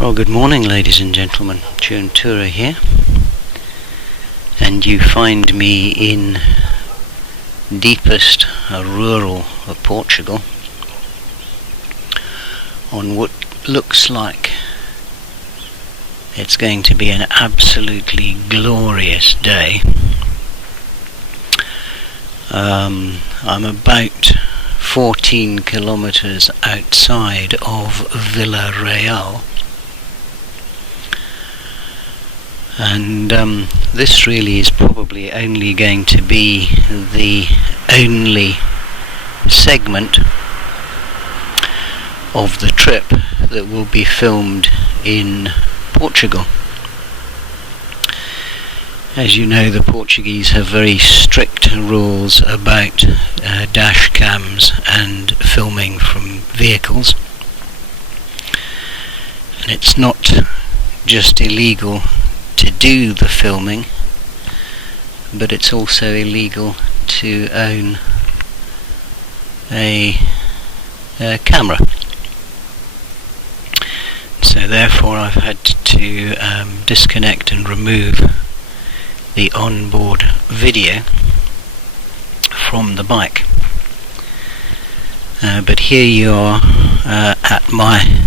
Well, good morning, ladies and gentlemen. Tura here, and you find me in deepest rural of Portugal on what looks like it's going to be an absolutely glorious day. I'm about 14 kilometers outside of Villarreal. And this really is probably only going to be the only segment of the trip that will be filmed in Portugal. As you know, the Portuguese have very strict rules about dash cams and filming from vehicles. And it's not just illegal to do the filming, but it's also illegal to own a camera. So therefore I've had to disconnect and remove the onboard video from the bike. But here you are at my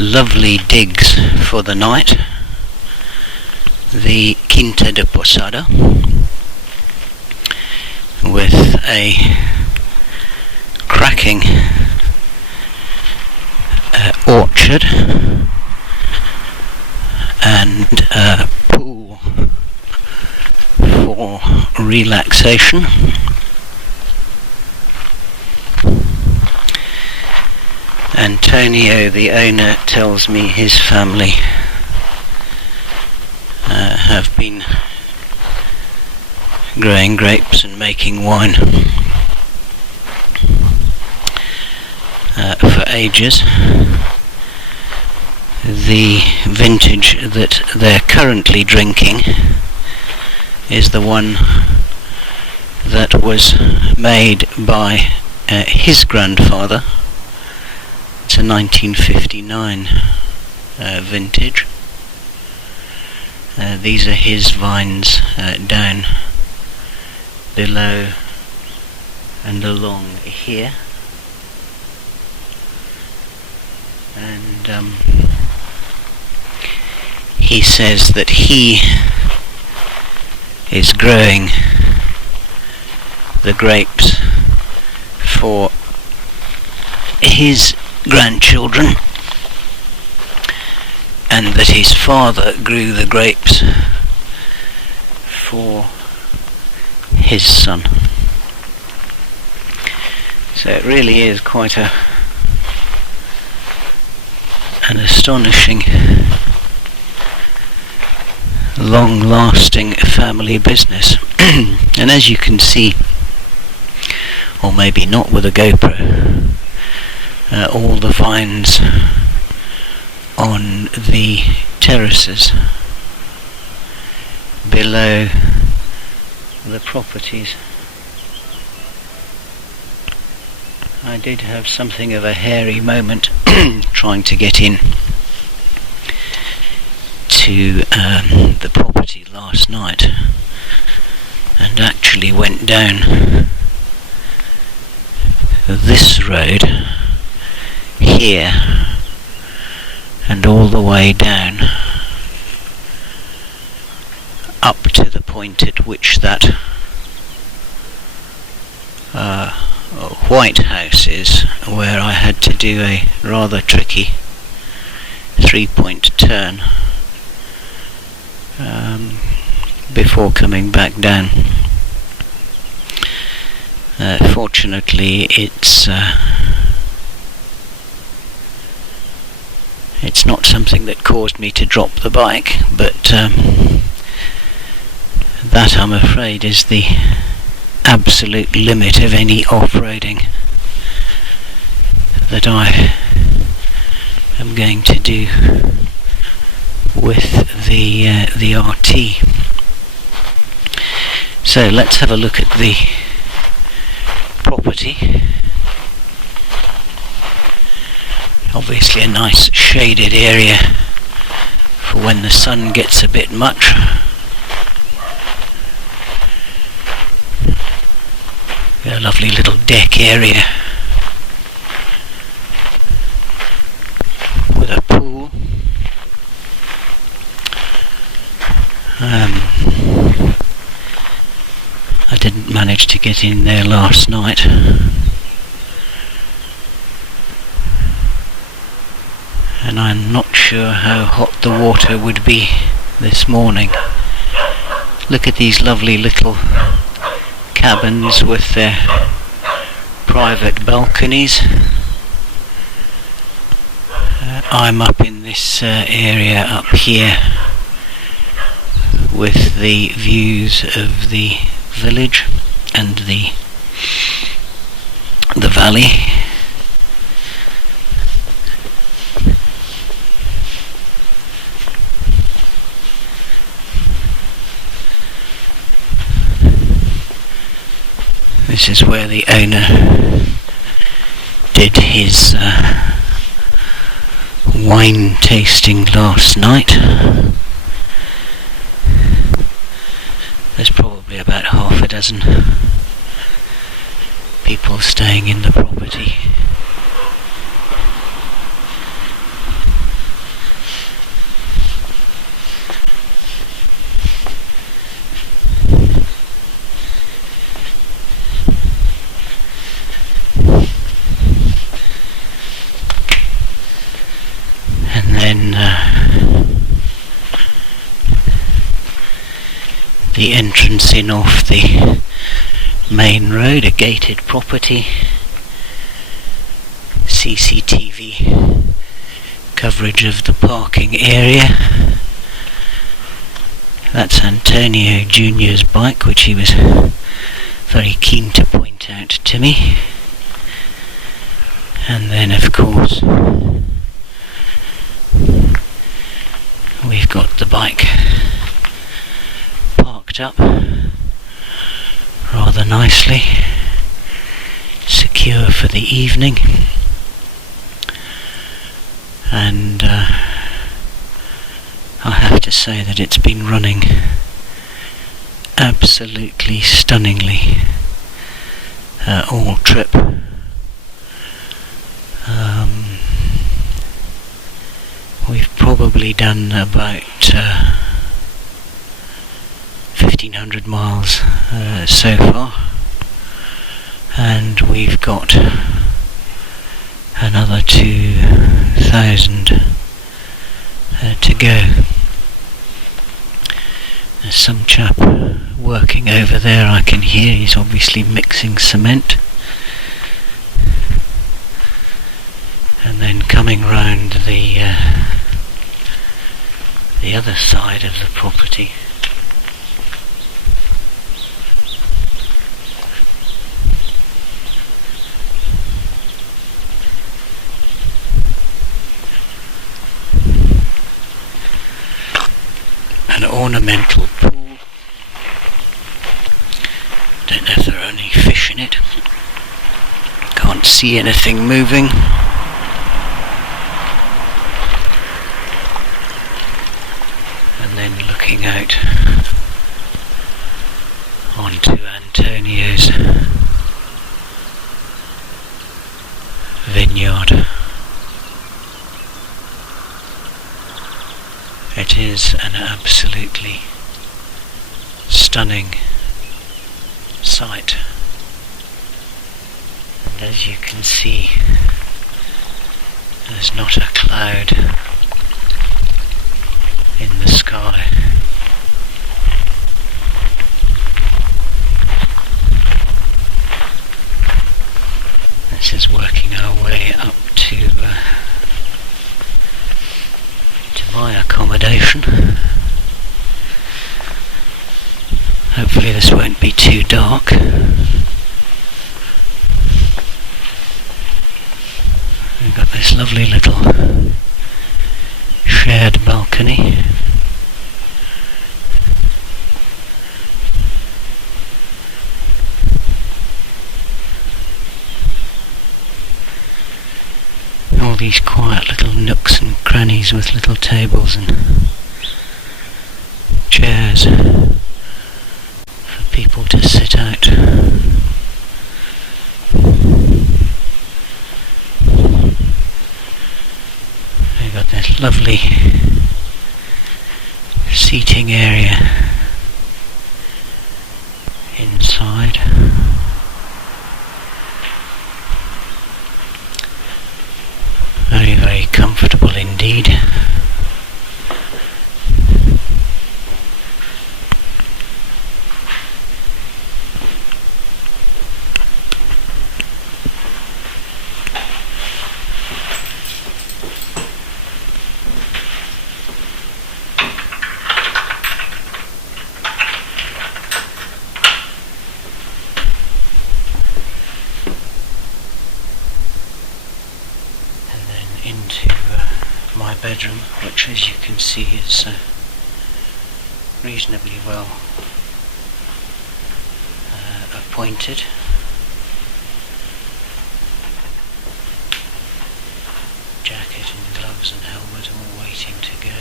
lovely digs for the night, the Quinta de Pousada, with a cracking orchard and a pool for relaxation. Antonio, the owner, tells me his family have been growing grapes and making wine for ages. The vintage that they're currently drinking is the one that was made by his grandfather. It's a 1959 vintage. These are his vines down below and along here, and he says that he is growing the grapes for his grandchildren, and that his father grew the grapes for his son. So it really is quite an astonishing, long-lasting family business. And as you can see, or maybe not with a GoPro, all the vines on the terraces below the properties. I did have something of a hairy moment trying to get in to the property last night, and actually went down this road here and all the way down up to the point at which that White House is, where I had to do a rather tricky 3-point turn before coming back down. Fortunately, it's not something that caused me to drop the bike, but that, I'm afraid, is the absolute limit of any off-roading that I am going to do with the RT. So let's have a look at the property. Obviously a nice shaded area for when the sun gets a bit much. A lovely little deck area with a pool. I didn't manage to get in there last night. And I'm not sure how hot the water would be this morning. Look at these lovely little cabins with their private balconies. I'm up in this area up here with the views of the village and the valley. This is where the owner did his wine tasting last night. There's probably about half a dozen people staying in the property. The entrance in off the main road, a gated property, CCTV coverage of the parking area. That's Antonio Jr.'s bike, which he was very keen to point out to me. And then of course we've got the bike parked up rather nicely, secure for the evening, and I have to say that it's been running absolutely stunningly all trip. We've probably done about 1,500 miles so far, and we've got another 2,000 to go. There's some chap working over there, I can hear. He's obviously mixing cement. And then coming round the other side of the property, an ornamental pool. Don't know if there are any fish in it. Can't see anything moving. And then looking out onto Antonio's vineyard. It is an absolutely stunning sight, and as you can see, there's not a cloud in the sky. This is working our way up to my accommodation. Hopefully this won't be too dark. We've got this lovely little shared balcony. all these quiet little nooks and crannies with little tables and chairs for people to sit out. We've got this lovely seating area inside. Very, very comfortable indeed. Into my bedroom, which as you can see is reasonably well appointed. Jacket and gloves and helmet all waiting to go,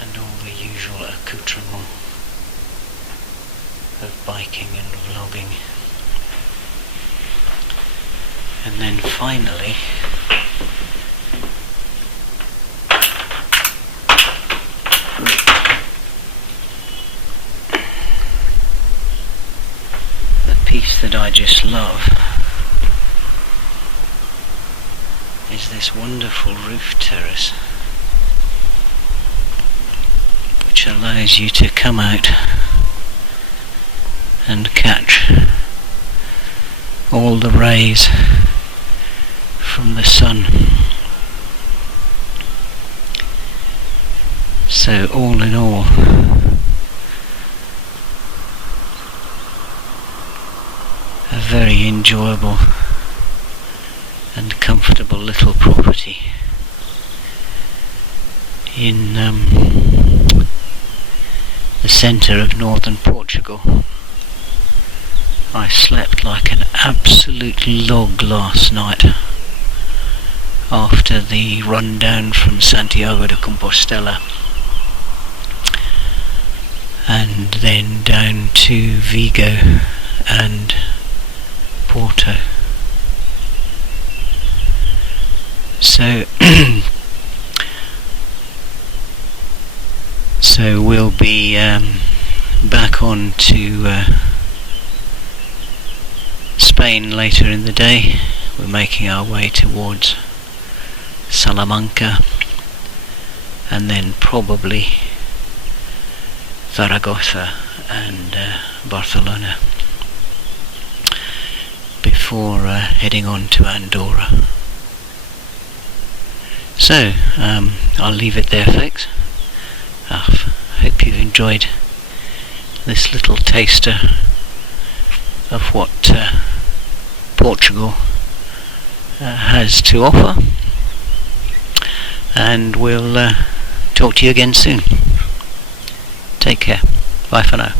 and all the usual accoutrement of biking and vlogging. And then finally, the piece that I just love is this wonderful roof terrace, which allows you to come out and catch all the rays from the sun. So all in all, a very enjoyable and comfortable little property in the centre of northern Portugal. I slept like an absolute log last night after the run down from Santiago de Compostela and then down to Vigo and Porto. So so we'll be back on to Spain later in the day. We're making our way towards Salamanca and then probably Zaragoza and Barcelona before heading on to Andorra. So I'll leave it there, folks. I hope you've enjoyed this little taster of what Portugal has to offer, and we'll talk to you again soon. Take care. Bye for now.